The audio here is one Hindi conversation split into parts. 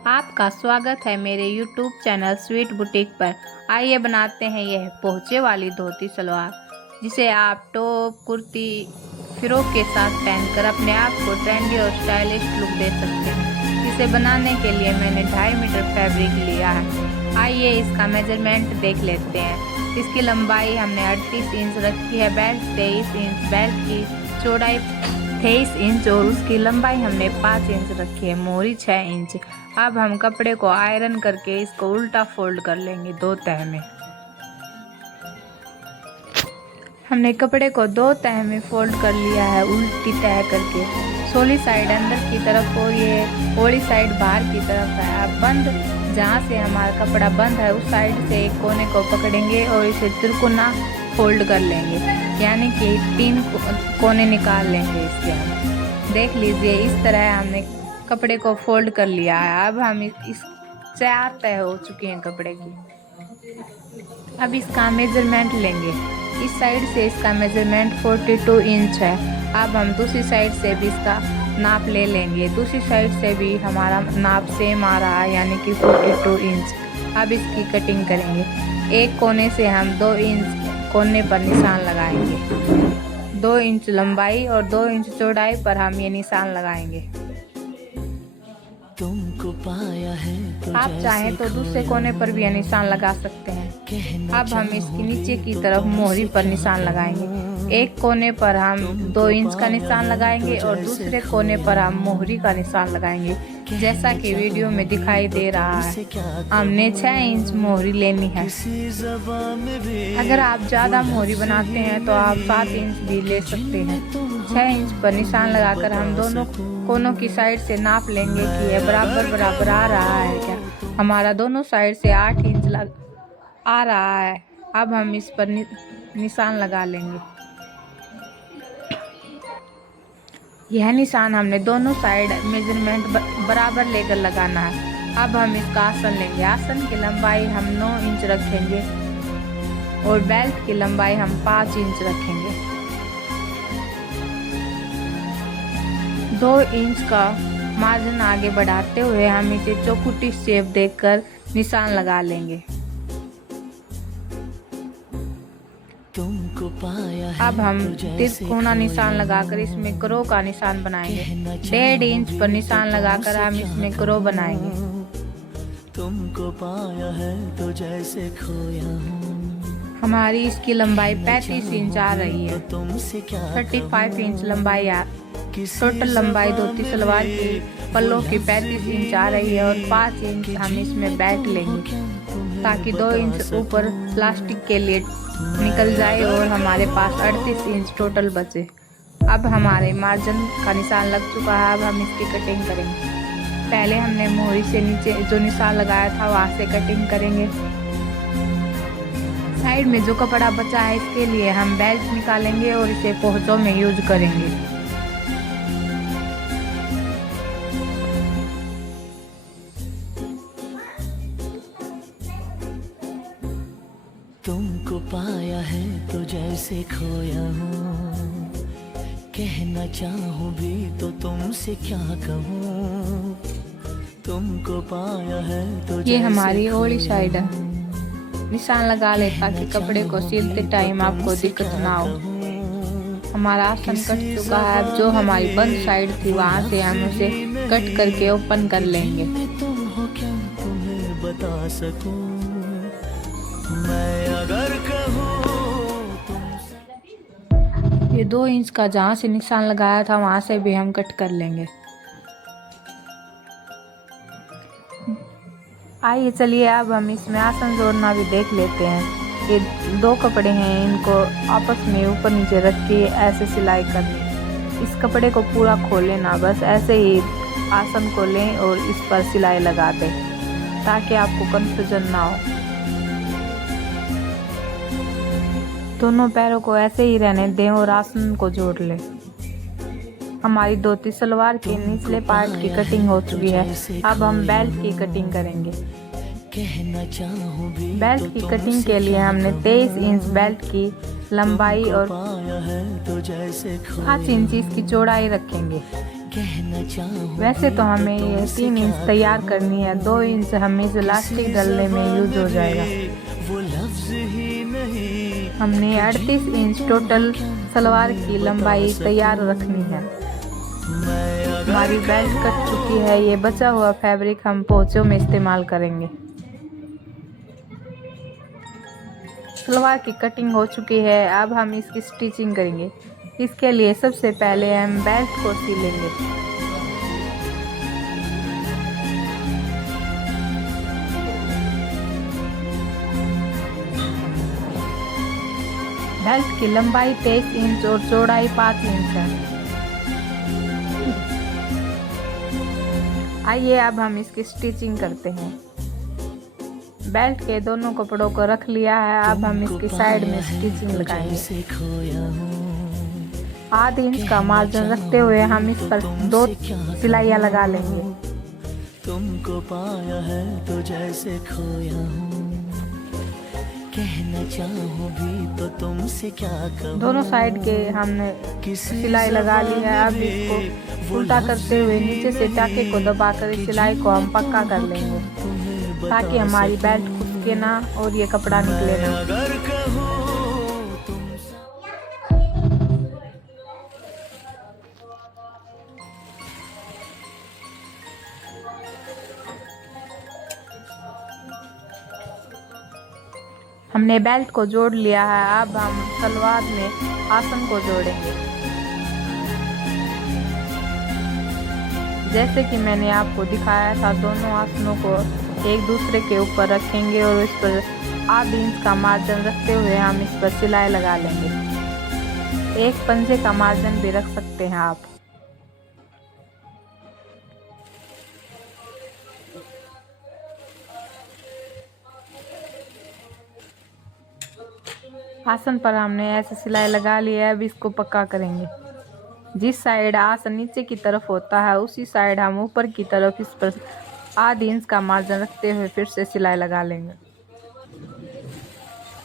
आपका स्वागत है मेरे YouTube चैनल स्वीट बुटीक पर। आइए बनाते हैं यह पोंचे वाली धोती सलवार, जिसे आप टॉप, कुर्ती, फ्रॉक के साथ पहनकर अपने आप को ट्रेंडी और स्टाइलिश लुक दे सकते हैं। इसे बनाने के लिए मैंने 2.5 मीटर फैब्रिक लिया है। आइए इसका मेजरमेंट देख लेते हैं। इसकी लंबाई हमने 38 इंच रखी है, बेल्ट 23 इंच, बेल्ट की चौड़ाई 23 इंच और उसकी लंबाई हमने 5 इंच रखी है, मोहरी 6 इंच। अब हम कपड़े को आयरन करके इसको उल्टा फोल्ड कर लेंगे 2 तह में। हमने कपड़े को 2 तह में फोल्ड कर लिया है, उल्टी तह करके। सोली साइड अंदर की तरफ और ये ओली साइड बाहर की तरफ है। अब बंद जहाँ से हमारा कपड़ा बंद है उस साइड से एक कोने को पकड़ेंगे और इसे तिरकुना फोल्ड कर लेंगे, यानी कि 3 कोने निकाल लेंगे इसके। हम देख लीजिए, इस तरह हमने कपड़े को फोल्ड कर लिया है। अब हम इस 4 तह हो चुकी हैं कपड़े की। अब इसका मेजरमेंट लेंगे। इस साइड से इसका मेजरमेंट 42 इंच है। अब हम दूसरी साइड से भी इसका नाप ले लेंगे। दूसरी साइड से भी हमारा नाप सेम आ रहा है, यानी कि 42 इंच। अब इसकी कटिंग करेंगे। एक कोने से हम 2 इंच कोने पर निशान लगाएंगे। 2 इंच लंबाई और 2 इंच चौड़ाई पर हम ये निशान लगाएंगे। तुमको पाया है तो आप चाहें तो दूसरे कोने पर भी ये निशान लगा सकते हैं। अब हम इसकी नीचे की तरफ मोहरी पर निशान लगाएंगे। एक कोने पर हम 2 इंच का निशान लगाएंगे और दूसरे कोने पर हम मोहरी का निशान लगाएंगे, जैसा कि वीडियो में दिखाई दे रहा है। हमने 6 इंच मोहरी लेनी है। अगर आप ज़्यादा मोहरी बनाते हैं तो आप 7 इंच भी ले सकते हैं। 6 इंच पर निशान लगाकर हम दोनों कोनों की साइड से नाप लेंगे कि यह बराबर बराबर आ रहा है क्या। हमारा दोनों साइड से 8 इंच आ रहा है। अब हम इस पर निशान लगा लेंगे। यह निशान हमने दोनों साइड मेजरमेंट बराबर लेकर लगाना है। अब हम इसका आसन लेंगे। आसन की लंबाई हम 9 इंच रखेंगे और बेल्ट की लंबाई हम 5 इंच रखेंगे। 2 इंच का मार्जिन आगे बढ़ाते हुए हम इसे चौकुटी शेप देकर निशान लगा लेंगे। तुमको पाया है अब हम तिरकोना निशान लगाकर इसमें क्रो का निशान बनाएंगे। 1.5 इंच पर निशान लगाकर हम इसमें क्रो बनाएंगे। तुमको पाया है तो जैसे खोया हूँ। हमारी इसकी लंबाई 35 इंच आ रही है। तुमसे क्या 35 इंच लंबाई टोटल लंबाई धोती सलवार की पल्लों की 35 इंच आ रही है और 5 इंच हम इसमें बेल्ट लेंगे, ताकि 2 इंच ऊपर प्लास्टिक के लिए निकल जाए और हमारे पास 38 इंच टोटल बचे। अब हमारे मार्जिन का निशान लग चुका है। अब हम इसकी कटिंग करेंगे। पहले हमने मोहरी से नीचे जो निशान लगाया था वहाँ से कटिंग करेंगे। साइड में जो कपड़ा बचा है इसके लिए हम बेल्ट निकालेंगे और इसे पोंचों में यूज करेंगे। तुमको पाया है तो जैसे खोया हूँ। कहना चाहूँ भी तो तुमसे क्या कहूँ। तुमको पाया है तो ये हमारी ओली साइड है। निशान लगा ले ताकि कपड़े को सिलते टाइम आपको दिक्कत ना हो। हमारा आसन कट चुका है। अब जो हमारी बंद साइड थी वहाँ से हम उसे कट करके ओपन कर लेंगे। तुम हो क्या तुम्हें बता सकूं मैं अगर कहूँ तुमसे। ये 2 इंच का जहाँ से निशान लगाया था वहाँ से भी हम कट कर लेंगे। आइए चलिए अब हम इसमें आसन जोड़ना भी देख लेते हैं। ये 2 कपड़े हैं, इनको आपस में ऊपर नीचे रख के ऐसे सिलाई करनी। इस कपड़े को पूरा खोलें ना, बस ऐसे ही आसन को लें और इस पर सिलाई लगा दें, ताकि आपको कंफ्यूजन ना हो। दोनों पैरों को ऐसे ही रहने दें और आसन को जोड़ लें। हमारी धोती सलवार के निचले पार्ट की कटिंग हो चुकी है। अब हम बेल्ट की कटिंग करेंगे। बेल्ट की कटिंग के लिए हमने 23 इंच बेल्ट की लंबाई और 5 इंच इसकी चौड़ाई रखेंगे। कहना चाहूं वैसे तो हमें भी ये तुमसे 3 इंच क्या तैयार कहूं, करनी है, 2 इंच हमें इस इलास्टिक डलने में यूज हो जाएगा। वो लफ्ज ही नहीं हमने कि 38 इंच जीने को टोटल क्या सलवार तुम्हें की बता लंबाई तैयार सकूं। रखनी है। मैं अगर हमारी बेल्ट कट चुकी कहूं है, ये बचा हुआ फैब्रिक हम पोंचों में इस्तेमाल करेंगे। सलवार की कटिंग हो चुकी है, अब हम इसकी स्टिचिंग करेंगे। इसके लिए सबसे पहले हम बेल्ट को सिलेंगे। बेल्ट की लंबाई 23 इंच और चौड़ाई 5 इंच है। आइए अब हम इसकी स्टिचिंग करते हैं। बेल्ट के दोनों कपड़ों को रख लिया है, अब हम तुमको इसकी साइड पाया में है स्टिचिंग तो लगाएंगे। जैसे खोया हूँ, आधे इंच का कहना मार्जिन रखते चाहूं हुए हम भी इस तो पर 2 तुमसे क्या सिलाइयाँ कहूं। लगा लेंगे। तुमको पाया है तो जैसे खोया हूँ, कहना चाहूं भी तो तुमसे क्या कहूँ। दोनों साइड के हमने किसी सिलाई लगा ली है, अब ज़बान इसको में वो उल्टा लफ्ज़ करते हुए ही नीचे से टाके को नहीं दबाकर इस कि सिलाई को हम जीने पक्का कर को क्या लेंगे, तुम्हें ताकि बता हमारी बेल्ट सकूं। खुसके ना और ये कपड़ा निकले मैं ना। अगर कहूँ तुम हमने बेल्ट को जोड़ लिया है, अब हम सलवार में आसन को जोड़ेंगे। जैसे कि मैंने आपको दिखाया था, दोनों आसनों को एक दूसरे के ऊपर रखेंगे और इस पर आधे इंच का मार्जिन रखते हुए हम इस पर सिलाई लगा लेंगे। एक पंजे का मार्जिन भी रख सकते हैं आप। आसन पर हमने ऐसे सिलाई लगा ली है, अब इसको पक्का करेंगे। जिस साइड आसन नीचे की तरफ होता है, उसी साइड हम ऊपर की तरफ इस पर आधे इंच का मार्जिन रखते हुए फिर से सिलाई लगा लेंगे।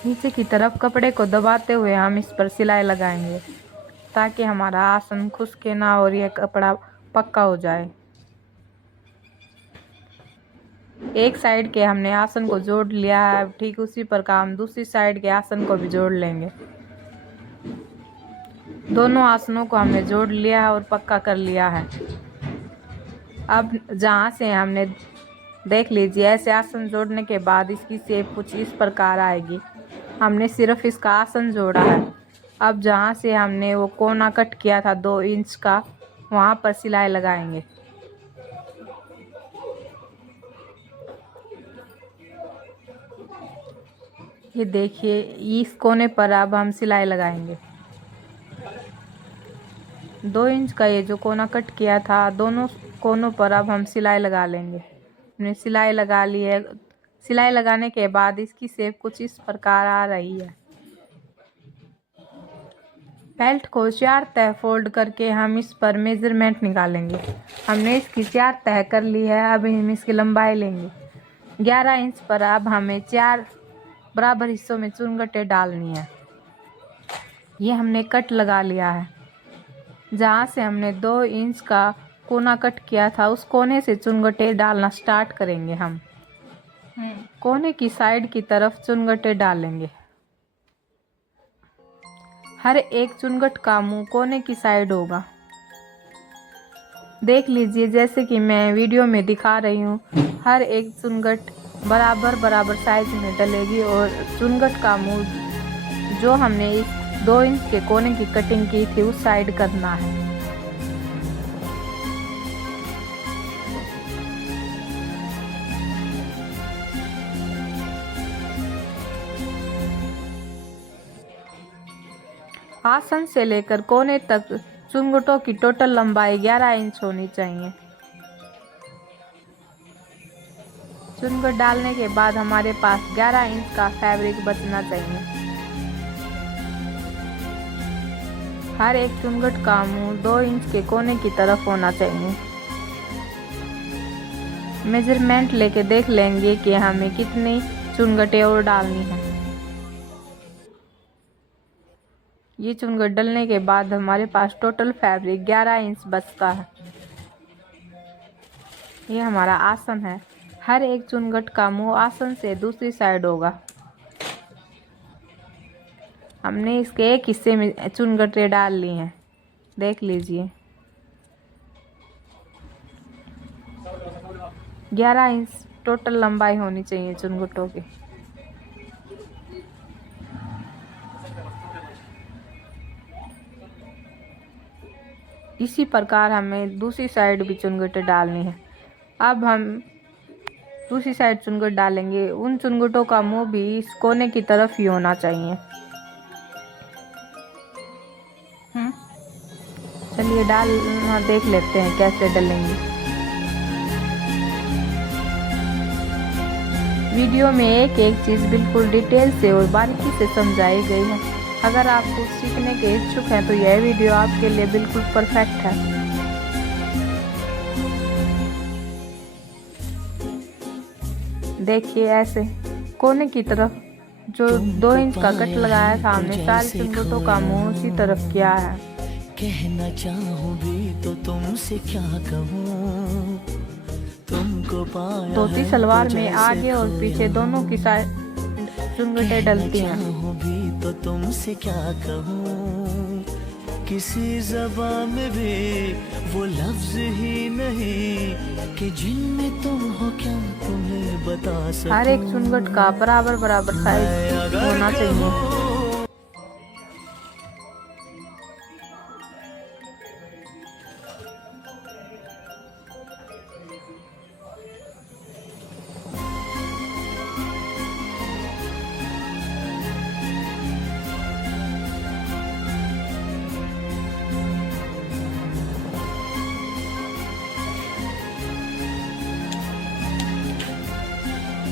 नीचे की तरफ कपड़े को दबाते हुए हम इस पर सिलाई लगाएंगे, ताकि हमारा आसन खुसके ना और यह कपड़ा पक्का हो जाए। एक साइड के हमने आसन को जोड़ लिया है, ठीक उसी प्रकार हम दूसरी साइड के आसन को भी जोड़ लेंगे। दोनों आसनों को हमने जोड़ लिया है और पक्का कर लिया है। अब जहाँ से हमने देख लीजिए, ऐसे आसन जोड़ने के बाद इसकी शेप कुछ इस प्रकार आएगी। हमने सिर्फ इसका आसन जोड़ा है। अब जहाँ से हमने वो कोना कट किया था 2 इंच का, वहाँ पर सिलाई लगाएंगे। ये देखिए, इस कोने पर अब हम सिलाई लगाएंगे। 2 इंच का ये जो कोना कट किया था, दोनों कोनों पर अब हम सिलाई लगा लेंगे। हमने सिलाई लगा ली है। सिलाई लगाने के बाद इसकी शेप कुछ इस प्रकार आ रही है। बेल्ट को 4 तह फोल्ड करके हम इस पर मेजरमेंट निकालेंगे। हमने इसकी 4 तह कर ली है, अब हम इसकी लंबाई लेंगे 11 इंच पर। अब हमें 4 बराबर हिस्सों में चुनगटे डालनी है। ये हमने कट लगा लिया है। जहाँ से हमने 2 इंच का कोना कट किया था, उस कोने से चुनगटे डालना स्टार्ट करेंगे हम। कोने की साइड की तरफ चुनगटे डालेंगे। हर एक चुनगट का मुंह कोने की साइड होगा। देख लीजिए, जैसे कि मैं वीडियो में दिखा रही हूँ, हर एक चुनगट बराबर बराबर साइज में डलेगी और चुनगट का मुंह जो हमने इस 2 इंच के कोने की कटिंग की थी उस साइड करना है। आसन से लेकर कोने तक चुनगटों की टोटल लंबाई 11 इंच होनी चाहिए। चुनगट डालने के बाद हमारे पास 11 इंच का फैब्रिक बचना चाहिए। हर एक चुनगट का मुंह 2 इंच के कोने की तरफ होना चाहिए। मेजरमेंट लेके देख लेंगे कि हमें कितनी चुनगटें और डालनी है। ये चुनगट डलने के बाद हमारे पास टोटल फैब्रिक 11 इंच बचता है। ये हमारा आसन है। हर एक चुनगट का मुंह आसन से दूसरी साइड होगा। हमने इसके एक हिस्से में चुनगटें डाल ली हैं, देख लीजिए। 11 इंच टोटल लंबाई होनी चाहिए चुनगटों की। इसी प्रकार हमें दूसरी साइड भी चुनगटें डालनी है। अब हम दूसरी साइड चुनगट डालेंगे। उन चुनगटों का मुंह भी इस कोने की तरफ ही होना चाहिए। चलिए डालना देख लेते हैं कैसे डलेंगे। वीडियो में एक एक चीज़ बिल्कुल डिटेल से और बारीकी से समझाई गई है। अगर आप कुछ सीखने के इच्छुक हैं तो यह वीडियो आपके लिए बिल्कुल परफेक्ट है। देखिए ऐसे कोने की तरफ जो 2 इंच का कट लगाया था हमने, सारे चुनगटों का मुंह उसी तरफ किया है। कहना चाहूं भी तो तुमसे क्या कहूं, तुमको पाया धोती सलवार में आगे और पीछे दोनों की साइड चुनगटें डलती हैं। भी तो तुमसे क्या कहूं, किसी ज़बान में भी वो लफ्ज ही नहीं कि जिनमें तुम हो क्या तुम्हें बता सकूं। हर एक चुनगट का बराबर साइज होना चाहिए।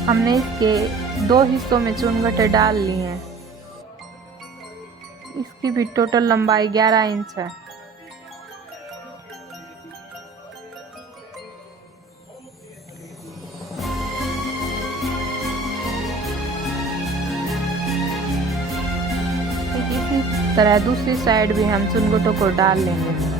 हमने इसके 2 हिस्सों में चुनगटें डाल ली हैं। इसकी भी टोटल लंबाई 11 इंच है। इसी तरह दूसरी साइड भी हम चुनगटों को डाल लेंगे।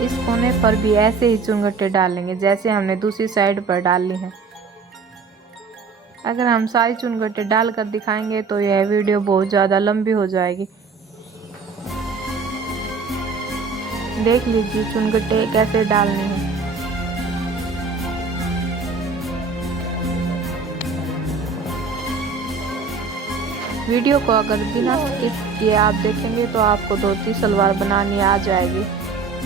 इस कोने पर भी ऐसे ही चुनगटें डालेंगे जैसे हमने दूसरी साइड पर डाल ली हैं। अगर हम सारी चुनगटें डालकर दिखाएंगे तो यह वीडियो बहुत ज़्यादा लंबी हो जाएगी। देख लीजिए चुनगटें कैसे डालनी है। वीडियो को अगर बिना स्किप किए आप देखेंगे तो आपको धोती सलवार बनानी आ जाएगी।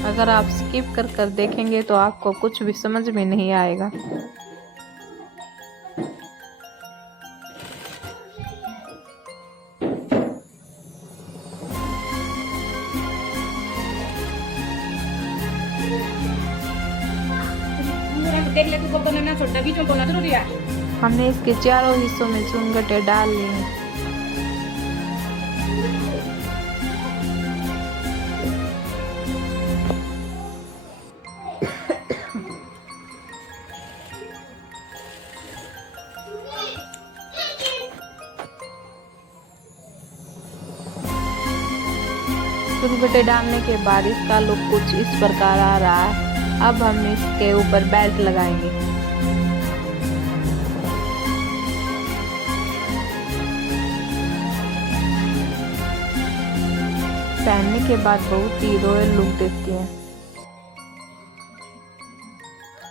अगर आप स्किप कर देखेंगे तो आपको कुछ भी समझ में नहीं आएगा। हमने इसके चारों हिस्सों में चुनगटें डाल ली हैं। चुनगटें डालने के बाद इसका लुक कुछ इस प्रकार आ रहा है। अब हम इसके ऊपर बेल्ट लगाएंगे। पहनने के बाद बहुत ही रॉयल लुक देती है।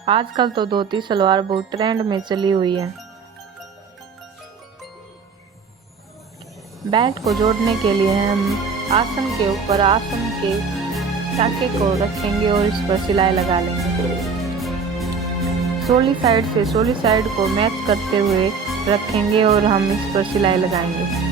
आजकल तो धोती सलवार बहुत ट्रेंड में चली हुई है। बेल्ट को जोड़ने के लिए हम आसन के ऊपर आसन के टाके को रखेंगे और इस पर सिलाई लगा लेंगे। सोली साइड से सोली साइड को मैच करते हुए रखेंगे और हम इस पर सिलाई लगाएंगे।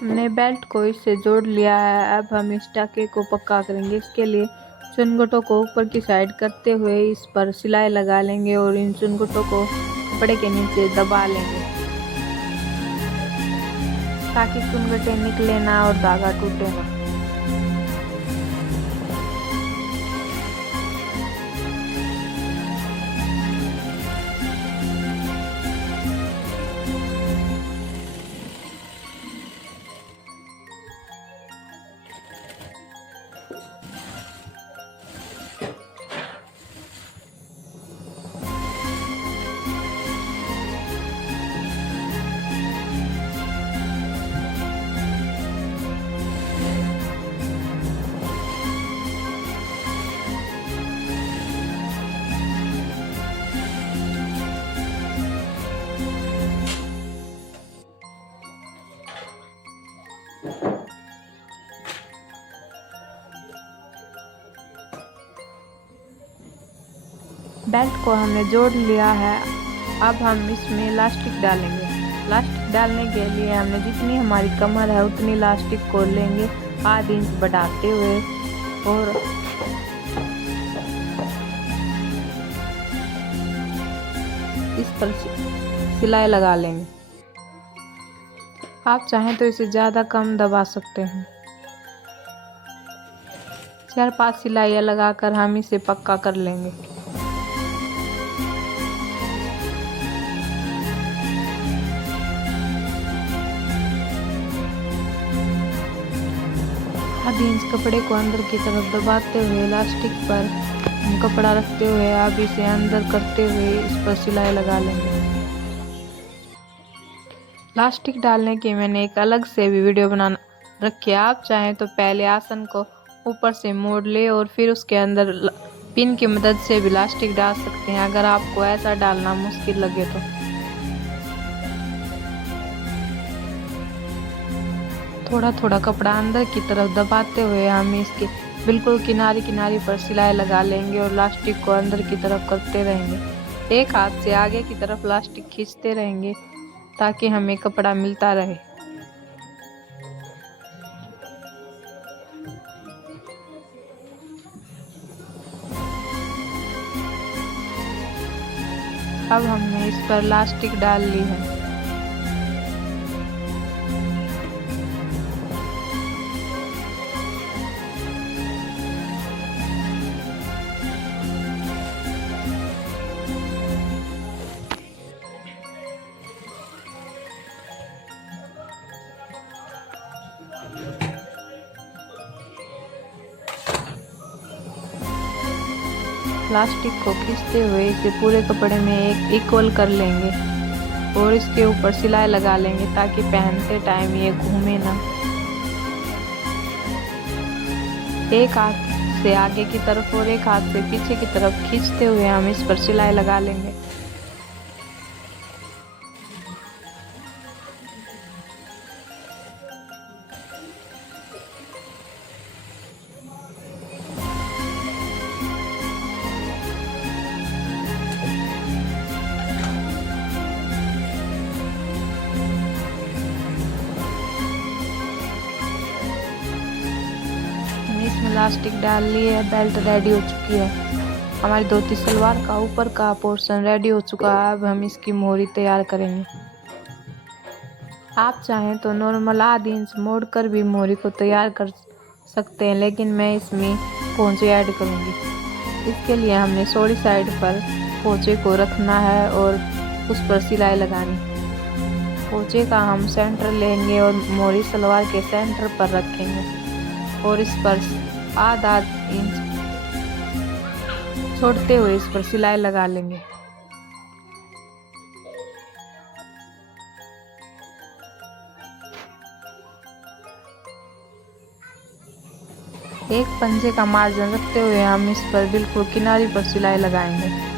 हमने बेल्ट को इससे जोड़ लिया है। अब हम इस टाके को पक्का करेंगे। इसके लिए चुनगटों को ऊपर की साइड करते हुए इस पर सिलाई लगा लेंगे और इन चुनगटों को कपड़े के नीचे दबा लेंगे ताकि चुनगटे निकले ना और धागा टूटे ना। बेल्ट को हमने जोड़ लिया है। अब हम इसमें इलास्टिक डालेंगे। इलास्टिक डालने के लिए हमने जितनी हमारी कमर है उतनी इलास्टिक को लेंगे, आध इंच बढ़ाते हुए और इस पर सिलाई लगा लेंगे। आप चाहें तो इसे ज़्यादा कम दबा सकते हैं। 4-5 सिलाइयाँ लगाकर हम इसे पक्का कर लेंगे। आधी इंच कपड़े को अंदर की तरफ दबाते हुए इलास्टिक पर हम कपड़ा रखते हुए अब इसे अंदर करते हुए इस पर सिलाई लगा लेंगे। इलास्टिक डालने की मैंने एक अलग से भी वीडियो बना रखी है। आप चाहें तो पहले आसन को ऊपर से मोड़ ले और फिर उसके अंदर पिन की मदद से भी इलास्टिक डाल सकते हैं अगर आपको ऐसा डालना मुश्किल लगे तो। थोड़ा थोड़ा कपड़ा अंदर की तरफ दबाते हुए हम इसके बिल्कुल किनारे किनारे पर सिलाई लगा लेंगे और इलास्टिक को अंदर की तरफ करते रहेंगे। एक हाथ से आगे की तरफ इलास्टिक खींचते रहेंगे ताकि हमें कपड़ा मिलता रहे। अब हमने इस पर इलास्टिक डाल ली है। प्लास्टिक को खींचते हुए इसे पूरे कपड़े में एक इक्वल कर लेंगे और इसके ऊपर सिलाई लगा लेंगे ताकि पहनते टाइम ये घूमे ना। एक हाथ से आगे की तरफ और एक हाथ से पीछे की तरफ खींचते हुए हम इस पर सिलाई लगा लेंगे। इसमें इलास्टिक डाल ली है। बेल्ट रेडी हो चुकी है। हमारी धोती सलवार का ऊपर का पोर्शन रेडी हो चुका है। अब हम इसकी मोहरी तैयार करेंगे। आप चाहें तो नॉर्मल आधी इंच मोड़ कर भी मोहरी को तैयार कर सकते हैं, लेकिन मैं इसमें पोंचे ऐड करूंगी। इसके लिए हमने सोड़ी साइड पर पोंचे को रखना है और उस पर सिलाई लगानी। पोंचे का हम सेंटर लेंगे और मोहरी सलवार के सेंटर पर रखेंगे और इस पर आधा इंच छोड़ते हुए इस पर सिलाई लगा लेंगे। एक पंजे का मार्जिन रखते हुए हम इस पर बिल्कुल किनारे पर सिलाई लगाएंगे।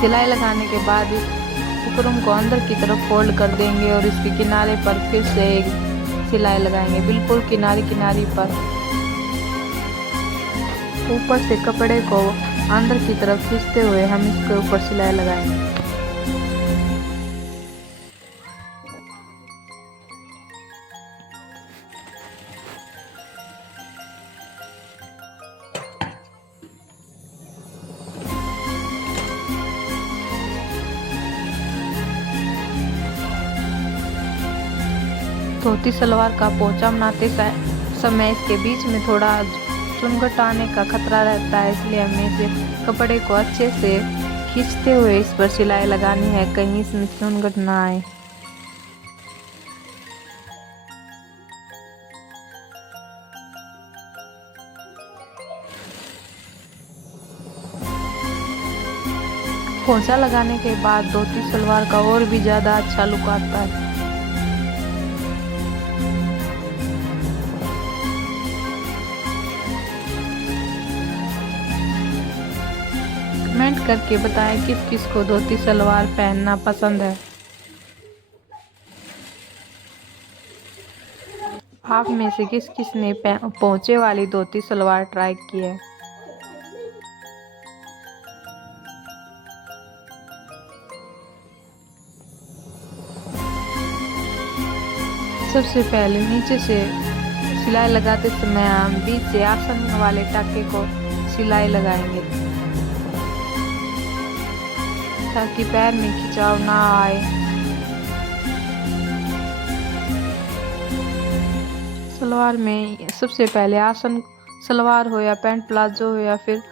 सिलाई लगाने के बाद इस बुकरम को अंदर की तरफ फोल्ड कर देंगे और इसके किनारे पर फिर से एक सिलाई लगाएंगे, बिल्कुल किनारी पर। ऊपर से कपड़े को अंदर की तरफ खींचते हुए हम इसके ऊपर सिलाई लगाएंगे। धोती सलवार का पोंचा बनाते समय इसके बीच में थोड़ा चुनगट आने का खतरा रहता है, इसलिए हमें इसे कपड़े को अच्छे से खींचते हुए इस पर सिलाई लगानी है, कहीं इसमें चुनगट ना आए। पोंचा लगाने के बाद धोती सलवार का और भी ज़्यादा अच्छा लुक आता है। कमेंट करके बताएं किस किस को धोती सलवार पहनना पसंद है। आप में से किस किस ने पोंचे वाली धोती सलवार ट्राई की है। सबसे पहले नीचे से सिलाई लगाते समय हम बीच से आसन वाले टाके को सिलाई लगाएंगे ताकि पैर में खिंचाव ना आए। सलवार में सबसे पहले आसन सलवार हो या पैंट प्लाजो हो या फिर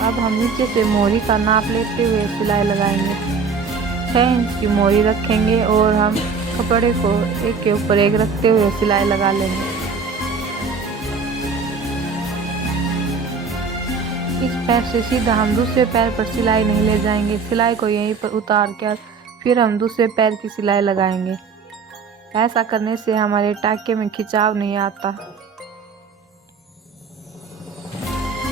अब हम नीचे से मोहरी का नाप लेते हुए सिलाई लगाएंगे। 6 इंच की मोहरी रखेंगे और हम कपड़े को एक के ऊपर एक रखते हुए सिलाई लगा लेंगे। इस पैर से सीधा हम दूसरे पैर पर सिलाई नहीं ले जाएंगे, सिलाई को यहीं पर उतार कर फिर हम दूसरे पैर की सिलाई लगाएंगे। ऐसा करने से हमारे टाके में खिंचाव नहीं आता।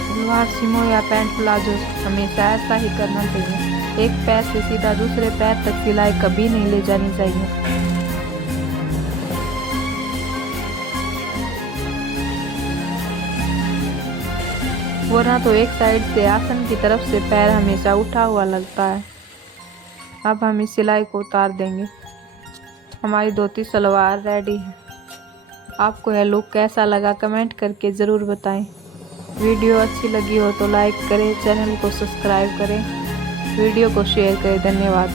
सलवार सिमो या पैंट प्लाजो हमेशा ऐसा ही करना चाहिए, एक पैर से सीधा दूसरे पैर तक सिलाई कभी नहीं ले जानी चाहिए। वरना तो एक साइड से आसन की तरफ से पैर हमेशा उठा हुआ लगता है। अब हम इस सिलाई को उतार देंगे। हमारी धोती सलवार रेडी है। आपको यह लुक कैसा लगा कमेंट करके ज़रूर बताएं। वीडियो अच्छी लगी हो तो लाइक करें, चैनल को सब्सक्राइब करें, वीडियो को शेयर करें। धन्यवाद।